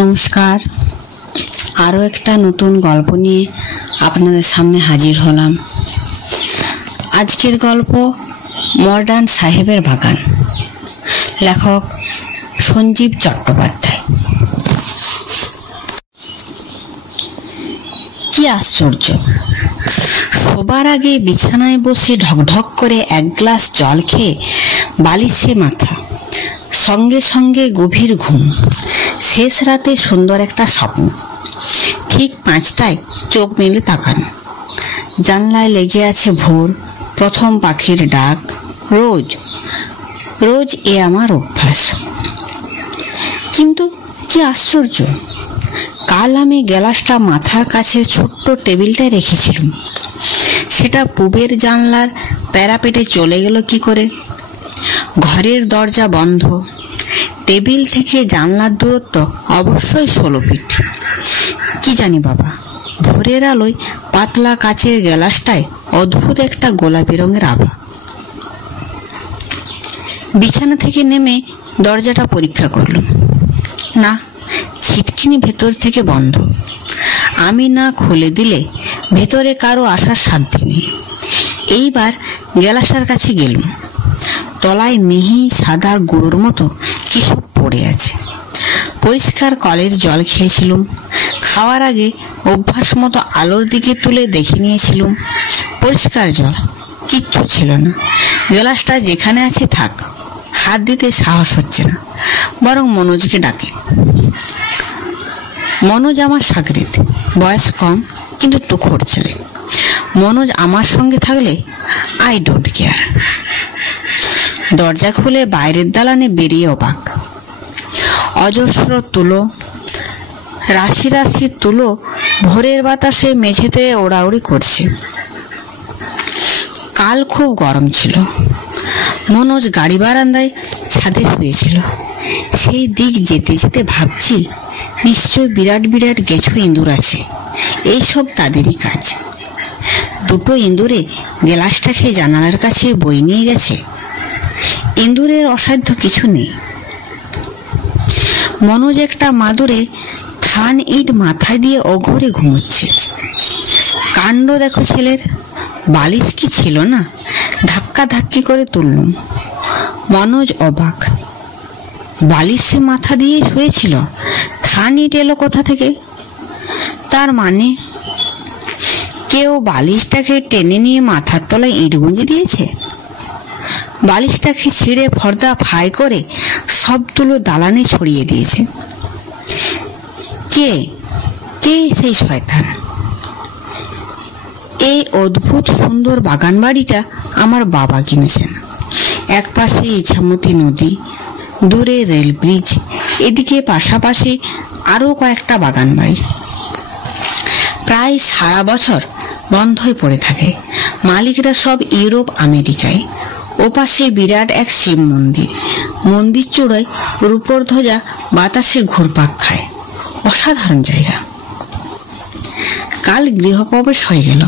নমস্কার, আরও একটা নতুন গল্প নিয়ে আপনাদের সামনে হাজির হলাম। আজকের গল্প মডার্ন সাহেবের বাগান, লেখক সঞ্জীব চট্টোপাধ্যায়। কি আশ্চর্য! শোবার আগে বিছানায় বসে ঢকঢক করে এক গ্লাস জল খেয়ে বালিশে মাথা, সঙ্গে সঙ্গে গভীর ঘুম। শেষ রাতে সুন্দর একটা স্বপ্ন। ঠিক 5টায় চোখ মেলে তাকানো, জানলায় লেগে আছে ভোর, প্রথম পাখির ডাক। রোজ রোজ এ আমার অভ্যাস। কিন্তু কি আশ্চর্য, কাল আমি গ্লাসটা মাথার কাছে ছোট্ট টেবিলটায় রেখেছিলাম, সেটা পূবের জানলার প্যারাপেটে চলে গেল কি করে? ঘরের দরজা বন্ধ, টেবিল থেকে জানলার দূরত্ব অবশ্যই 16 ফিট। কি জানি বাবা, ভোরের আলোয় পাতলা কাচের গ্লাসটায় অদ্ভুত একটা গোলাপি রঙের আভা। বিছানা থেকে নেমে দরজাটা পরীক্ষা করলাম, না, ছিটকিনি ভেতর থেকে বন্ধ। আমি না খুলে দিলে ভেতরে কারো আসার সাধ্য নেই। এইবার গ্লাসটার কাছে গেলাম, তলায় মিহি সাদা গুঁড়োর মতো কি সব পড়ে আছে। পরিষ্কার কলের জল খেয়েছিলাম, খাওয়ার আগে অভ্যাস মতো আলোর দিকে তুলে দেখে নিয়েছিলাম। পরিষ্কার জল, কিচ্ছু ছিল না। গ্লাসটা যেখানে আছে থাক, হাত দিতে সাহস হচ্ছে না, বরং মনোজকে ডাকে। মনোজ আমার সাগরিদ, বয়স কম কিন্তু তুখোর ছেলে। মনোজ আমার সঙ্গে থাকলে আই ডোন্ট কেয়ার। দরজা খুলে বাইরের দালানে বেরিয়ে অবাক। অজস্র তুলো, রাশি রাশি তুলো ভোরের বাতাসে মেঝেতে ওড়াউড়ি করছে। কাল খুব গরম ছিল। মনোজ গাড়ি বারান্দায় ছাদে শুয়েছিল। সেই দিক যেতে যেতে ভাবছি, নিশ্চয় বিরাট বিরাট গেছো ইঁদুর আছে, এইসব তাদেরই কাজ। দুটো ইঁদুরে গ্লাসটা খেয়ে জানালার কাছে বই নিয়ে গেছে। ইঁদুরের অসাধ্য কিছু নেই। মনোজ একটা মাদুরে থান ইট মাথায় দিয়ে অঘরে ঘুমোচ্ছে। কাণ্ড দেখো ছেলের! বালিশ কি ছিল না, ধাক্কা ধাক্কি করে তুললুম। মনোজ অবাক। বালিশে মাথা দিয়ে শুয়েছিল, থান ইট এলো কোথা থেকে? তার মানে কেউ বালিশটাকে টেনে নিয়ে মাথার তলায় ইট গুঁজে দিয়েছে। বালিশটাকে ছিঁড়ে ফর্দা ফাই করে সব তুলো দালানে ছড়িয়ে দিয়েছে। কে কে সেই শয়তান? এই অদ্ভুত সুন্দর বাগান বাড়িটা আমার বাবা কিনেছেন। এক পাশে ইছামতি নদী, দূরে রেল ব্রিজ, এদিকে পাশাপাশি আরও কয়েকটা বাগান বাড়ি। প্রায় সারা বছর বন্ধই পড়ে থাকে। মালিকরা সব ইউরোপ আমেরিকায়। ওপাশে বিরাট এক শিব মন্দির, মন্দির চূড়ায় রূপোর ধ্বজা বাতাসে ঘুরপাক খায়। অসাধারণ জায়গা। কাল গৃহপ্রবেশ হয়ে গেল।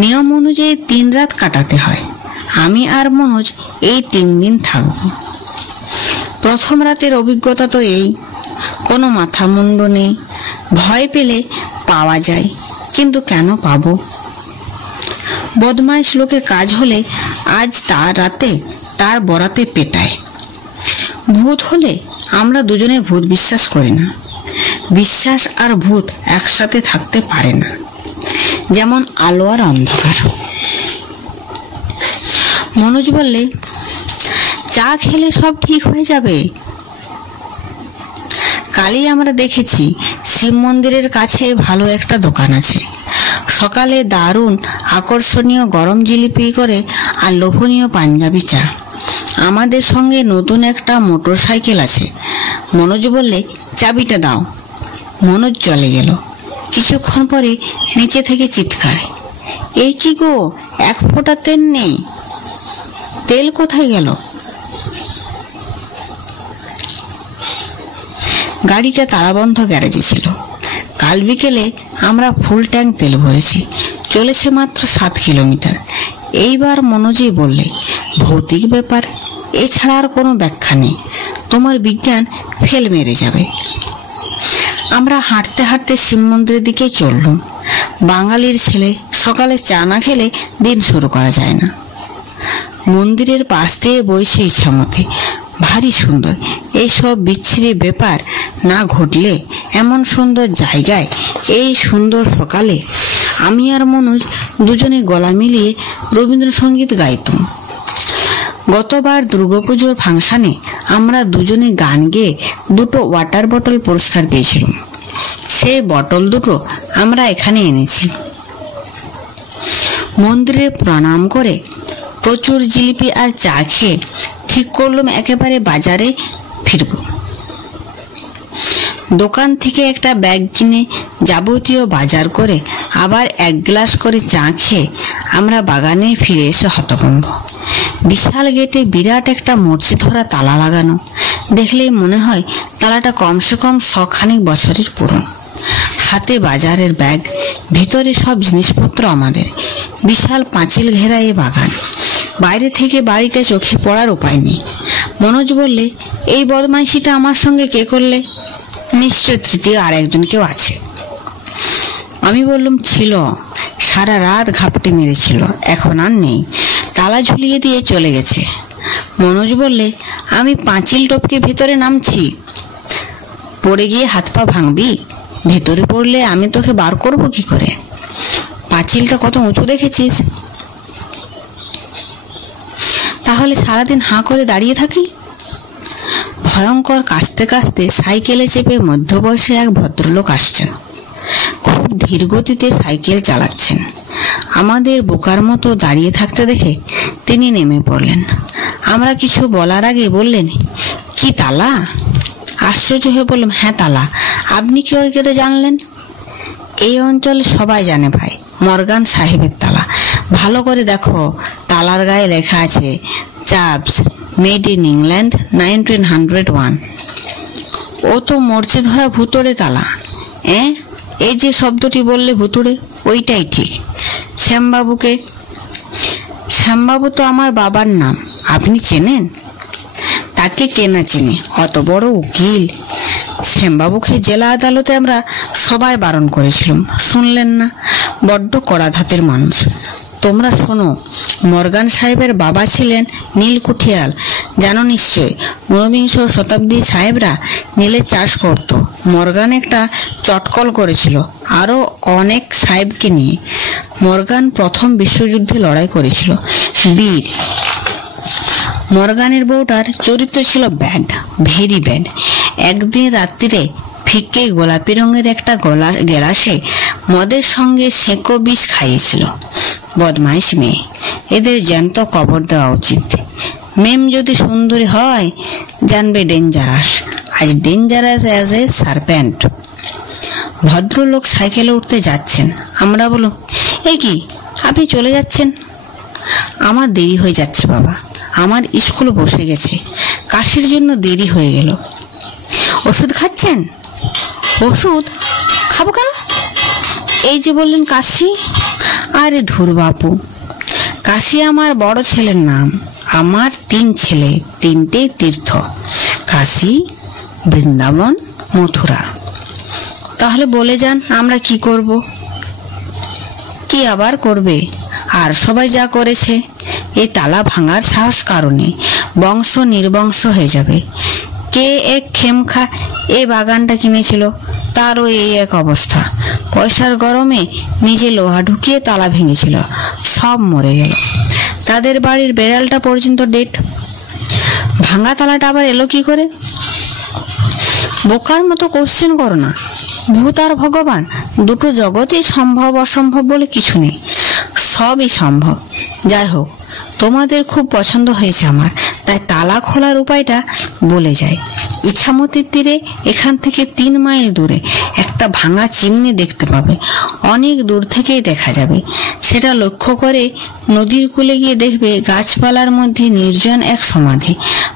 নিয়ম অনুযায়ী 3 রাত কাটাতে হয়। আমি আর মনোজ এই 3 দিন থাকব। প্রথম রাতের অভিজ্ঞতা তো এই, কোনো মাথা মুন্ড নেই। ভয় পেলে পাওয়া যায়, কিন্তু কেন পাবো? বদমাইশ লোকের কাজ হলে আজ তার রাতে তার বরাতে পেটায়। ভূত হলে আমরা দুজনে ভূত বিশ্বাস করি না। বিশ্বাস আর ভূত একসাথে থাকতে পারে না, যেমন আলো আর অন্ধকার। মনোজ বললে, চা খেলে সব ঠিক হয়ে যাবে। কালই আমরা দেখেছি শিব মন্দিরের কাছে ভালো একটা দোকান আছে। সকালে দারুণ আকর্ষণীয় গরম জিলিপি করে আর লোভনীয় পাঞ্জাবি চা। আমাদের সঙ্গে নতুন একটা মোটর সাইকেল আছে। মনোজ বললে, চাবিটা দাও। মনোজ চলে গেল। কিছুক্ষণ পরে নিচে থেকে চিৎকার, এই কি গো, 1 ফোঁটা তেল নেই? তেল কোথায় গেল? গাড়িটা তালাবন্ধ গ্যারেজে ছিল। কাল বিকেলে আমরা ফুল ট্যাঙ্ক তেল ভরেছি। চলেছে মাত্র 7 কিলোমিটার। এইবার মনোজই বললে, ভৌতিক ব্যাপার, এছাড়া আর কোনো ব্যাখ্যা নেই। তোমার বিজ্ঞান ফেল মেরে যাবে। আমরা হাঁটতে হাঁটতে শিব মন্দিরের দিকে চললাম। বাঙালির ছেলে, সকালে চা না খেলে দিন শুরু করা যায় না। মন্দিরের পাশ দিয়ে বইছে ইছামতি, ভারী সুন্দর। এইসব বিচ্ছিরি ব্যাপার না ঘটলে এমন সুন্দর জায়গায় এই সুন্দর সকালে আমি আর মনোজ দুজনে গলা মিলিয়ে রবীন্দ্রসঙ্গীত গাইতাম। গতবার দুর্গাপুজোর ফাংশনে আমরা দুজনে গান গেয়ে 2টো ওয়াটার বটল পুরস্কার পেয়েছিলাম। সেই বটল 2টো আমরা এখানে এনেছি। মন্দিরে প্রণাম করে প্রচুর জিলিপি আর চা খেয়ে ঠিক করলাম একেবারে বাজারে ফিরব। দোকান থেকে একটা ব্যাগ কিনে যাবতীয় বাজার করে আবার 1 গ্লাস করে চা খেয়ে আমরা বাগানে ফিরে এসে হতভম্ব। বিশাল গেটে বিরাট একটা মরচে ধরা তালা লাগানো। দেখলেই মনে হয় তালাটা কমসে কম 100 বছরের পুরনো। হাতে বাজারের ব্যাগ, ভিতরে সব জিনিসপত্র আমাদের। বিশাল পাঁচিল ঘেরা এই বাগান। বাইরে থেকে বাড়িটা চোখে পড়ার উপায় নেই। মনোজ বললে, এই বদমাইশিটা আমার সঙ্গে কে করলে? নিশ্চয় তৃতীয় আর একজন কেউ আছে। আমি বললাম, ছিল, সারা রাত ঘাপটি মেরেছিল, এখন আর নেই, তালা ঝুলিয়ে দিয়ে চলে গেছে। মনোজ বললে, আমি পাঁচিল টপকে ভেতরে নামছি, পড়ে গিয়ে হাত পা ভাঙবি? ভেতরে পড়লে আমি তোকে বার করব কি করে? পাঁচিলটা কত উঁচু দেখেছিস? তাহলে সারাদিন হাঁ করে দাঁড়িয়ে থাকি? ভয়ঙ্কর কাশতে কাশতে সাইকেলে চেপে মধ্যবয়সী এক ভদ্রলোক আসছেন। খুব ধীর গতিতে সাইকেল চালাচ্ছেন। আমাদের বোকার মতো দাঁড়িয়ে থাকতে দেখে তিনি নেমে পড়লেন। আমরা কিছু বলার আগে বললেন, কি তালা? আশ্চর্য হয়ে বললাম, হ্যাঁ তালা। আপনি কি করে জানলেন? এই অঞ্চলে সবাই জানে ভাই, মর্গান সাহেবের তালা। ভালো করে দেখো, তালার গায়ে লেখা আছে চাবস মেড ইন ইংল্যান্ড 1901। ও তো মরচে ধরা ভুতুড়ে তালা। এই যে শব্দটি বললে ভুতুড়ে, ওইটাই ঠিক। শ্যামবাবু তো আমার বাবার নাম, আপনি চেনেন? তাকে কেনা চিনি, অত বড় উকিল। শ্যামবাবুকে জেলা আদালতে আমরা সবাই বারণ করেছিলাম, শুনলেন না। বড্ড কড়া ধাতের মানুষ। তোমরা শোনো, মর্গান সাহেবের বাবা ছিলেন নীল কুঠিয়াল, জানো নিশ্চয়। 19বিংশ শতাব্দী সাহেবরা নীলের চাষ করত। মর্গান একটা চটকল করেছিল আরো অনেক সাহেবকে নিয়ে। মর্গান প্রথম বিশ্বযুদ্ধে লড়াই করেছিল, বীর। মর্গানের বউটার চরিত্র ছিল ব্যাড, ভেরি ব্যাড। একদিন রাত্রিরে ফিকে গোলাপি রঙের একটা গেলাসে মদের সঙ্গে সেঁকো বিষ খাইয়েছিল। বদমাইশ মেয়ে, এদের জ্যান্ত কবর দেওয়া উচিত। মেম যদি সুন্দরী হয়, জানবে ডেঞ্জারাস, আজ ডেঞ্জারাস অ্যাজ এ সারপেন্ট। ভদ্রলোক সাইকেলে উঠতে যাচ্ছেন। আমরা বলো, এই কি আপনি চলে যাচ্ছেন? আমার দেরি হয়ে যাচ্ছে বাবা, আমার স্কুল বসে গেছে, কাশির জন্য দেরি হয়ে গেল। ওষুধ খাচ্ছেন? ওষুধ খাবো কেন? এই যে বললেন কাশি। আরে ধুর বাপু, কাশি আমার বড় ছেলের নাম। আমার 3 ছেলে, 3টে তীর্থ, কাশী, বৃন্দাবন, মথুরা। তাহলে বলে যান, আমরা কি করব? কি আবার করবে? আর সবাই যা করেছে। এই তালা ভাঙার সাহস কারণে বংশ নির্বংশ হয়ে যাবে। কে এক খেমখা এই বাগানটা কিনেছিল, তারও এই এক অবস্থা। পয়সার গরমে নিজে লোহা ঢুকিয়ে তালা ভেঙেছিল, সব মরে গেল। তাদের বাড়ির বেড়ালটা পর্যন্ত ডেট। ভাঙা তালাটা আবার এলো কি করে? বোকার মতো কোশ্চেন করো না। ভূত আর ভগবান দুটো জগতেই সম্ভব অসম্ভব বলে কিছু নেই, সবই সম্ভব। যাই হোক, তোমাদের খুব পছন্দ হয়েছে আমার, তাই তালা খোলার উপায়টা বলে যায়। ইছামতির তীরে এখান থেকে 3 মাইল দূরে একটা ভাঙা চিমনি দেখতে পাবে, অনেক দূর থেকেই দেখা যাবে। সেটা লক্ষ্য করে নদীর কূলে গিয়ে দেখবে গাছপালার মধ্যে নির্জন এক সমাধি,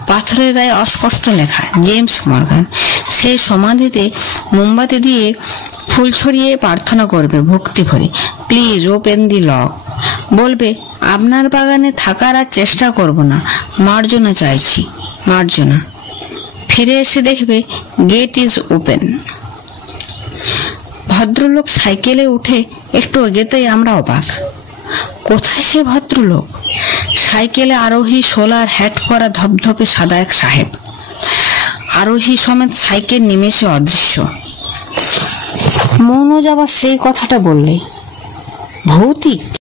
পাথরের গায়ে অস্পষ্ট লেখা জেমস মর্গান। সেই সমাধিতে মোমবাতি দিয়ে ফুল ছড়িয়ে প্রার্থনা করবে ভক্তি ভরে, প্লিজ ওপেন দি লক। বলবে, আপনার বাগানে থাকার আর চেষ্টা করব না, মার্জনা চাইছি, মার্জনা। ফিরে এসে দেখবে গেট ইজ ওপেন। ভদ্রলোক সাইকেলে উঠে একটু এগোতেই আমরা অবাক। কোথায় সে ভদ্রলোক? সাইকেলে আরোহী, সোলার হ্যাট পরা ধপধপে সাদা এক সাহেব। আরোহী সমেত সাইকেল নিমেষে অদৃশ্য। মৌনজ আবার সেই কথাটা বললে, ভৌতিক।